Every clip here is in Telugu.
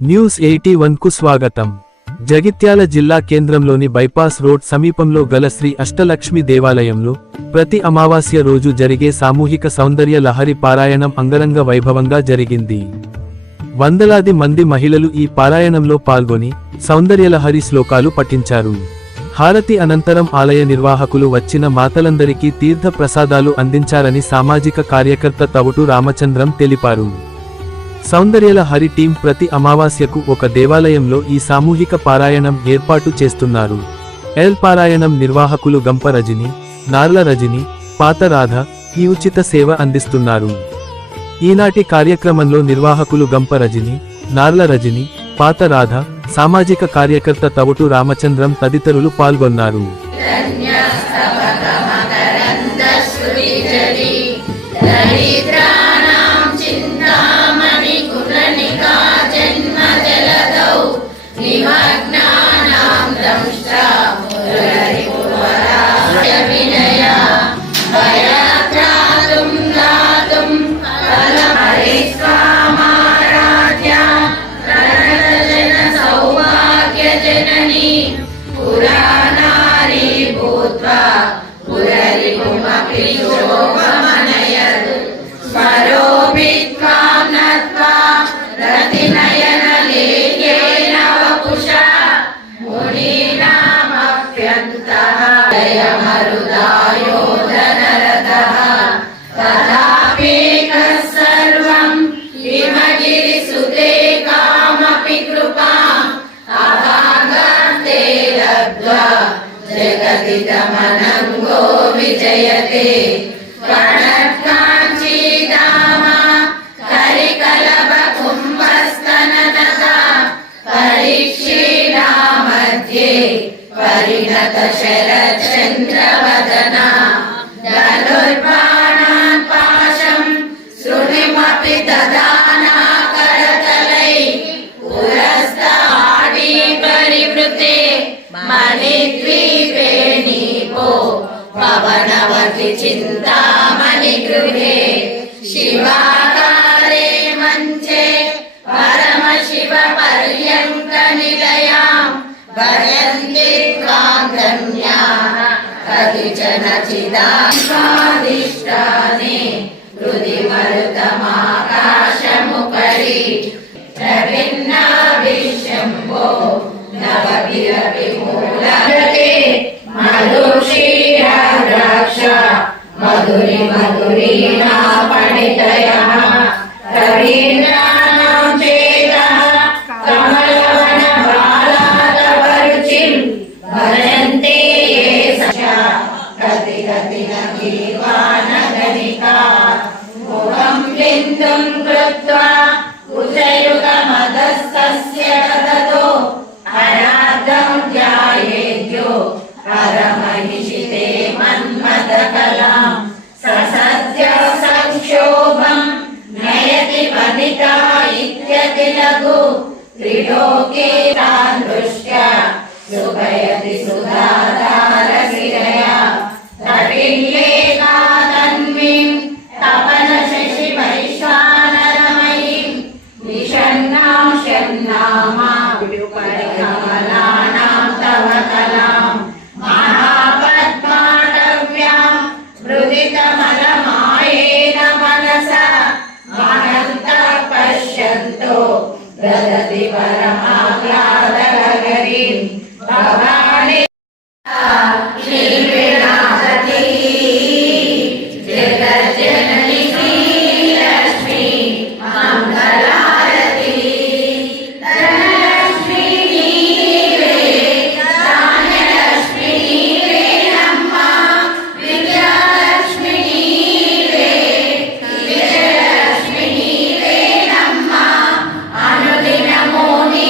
న్యూస్ 81 కు స్వాగతం. జగిత్యాల జిల్లా కేంద్రంలోని బైపాస్ రోడ్ సమీపంలో గల శ్రీ అష్టలక్ష్మి దేవాలయంలో ప్రతి అమావాస్య రోజు జరిగే సామూహిక సౌందర్య లహరి పారాయణం అంగరంగ వైభవంగా జరిగింది. వందలాది మంది మహిళలు ఈ పారాయణంలో పాల్గొని సౌందర్యలహరి శ్లోకాలు పఠించారు. హారతి అనంతరం ఆలయ నిర్వాహకులు వచ్చిన మాతలందరికీ తీర్థ ప్రసాదాలు అందించారని సామాజిక కార్యకర్త తవుటు రామచంద్రం తెలిపారు. సౌందర్యలహరి టీం ప్రతి అమావాస్యకు ఒక దేవాలయంలో ఈ సామూహిక పారాయణం ఏర్పాటు చేస్తున్నారు. పారాయణం నిర్వాహకులు గంప రజని, నార్ల రజని, పాత రాధ ఈ ఉచిత సేవ అందిస్తున్నారు. ఈనాటి కార్యక్రమంలో నిర్వాహకులు గంప రజని, నార్ల రజని, పాత రాధ, సామాజిక కార్యకర్త తవుటు రామచంద్రం తదితరులు పాల్గొన్నారు. జగతితమనంగో విజయతే ప్రణత్కాంచీదామ కరికలభ కుంభస్తనతదా పరీక్షీణా మధ్యే పరిణత శరచంద్రవదనా ధనుర్బాణాన్ పాశం శృణిమపి దదానా కరతలై పురస్తాడి పరివృతే మణిద్వీపే పవనవతి చింతామణి గృహే శివాకారే మంచే పరమ శివ పర్యంక నిలయాం భజంతి త్వాం ధన్యాః కతిచన చిదాధిష్టానే హృది మరుతమాకాశముపరి ప్రభిన్నాభిశంభో నవగిరపి మూలగతే మధుషీరాక్ష మధురి మధురీనా పణితయః కవీంద్రాణాం చేతః కమలవన బాలాతవరుచిం భజంతే ఏ సచా కతి కతి నగీర్వాణ గణికా ముఖం బిందుం కృత్వా కుచయుగమదస్తస్య తతో అనాథం ధ్యాయేద్యో పరమహిషితే మన్మథకలాం ససద్య సంక్షోభం నయతి వనితా ఇత్యతి లఘు త్రిలోకే తాన్ దృష్ట్యా సుఖయతి సుధాధారగిరయా తటిల్లేకా తన్వీం తపన శశి వైశ్వానరమయీం నిషన్నాం షన్నామా పరికమలానాం తవ కలాం మహాపద్మాటవ్యాం మృదితమలమాయేన మనసా మహంతః పశ్యంతో దదతి పరమాహ్లాదగరీం భవాని శ్రీవినాథతి జగజ్జనని శ్రీలక్ష్మీ మంగళారతి ధనలక్ష్మీ నీవే ధాన్యలక్ష్మీ నీవే నమ్మ విద్యాలక్ష్మీ నీవే విజయలక్ష్మీ నీవే నమ్మ అనుదినమో నీ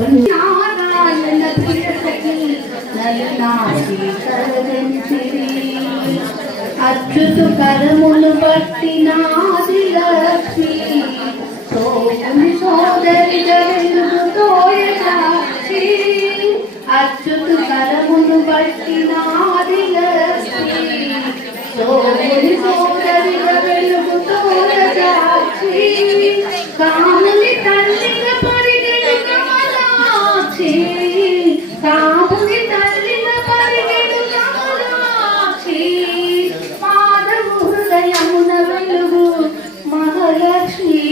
నారాయణ ప్రియసఖి నలినాటి కరగంచిరి అచ్యుతు కరములు పట్టినాది లక్ష్మి సోముని సోదరి వెలుగుతోయసాక్షి అచ్యుతు కరములు పట్టినాది లక్ష్మి సోముని సోదరి వెలుగుతోయసాక్షి కాముని తల్లిగా పరిగెడు కమలాక్షి కాముని తల్లిగా పరిగెడు కమలాక్షి మాధవు హృదయమున వెలుగు మహాలక్ష్మి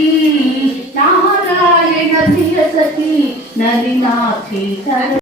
నారాయణ ప్రియసఖి నలినాక్షి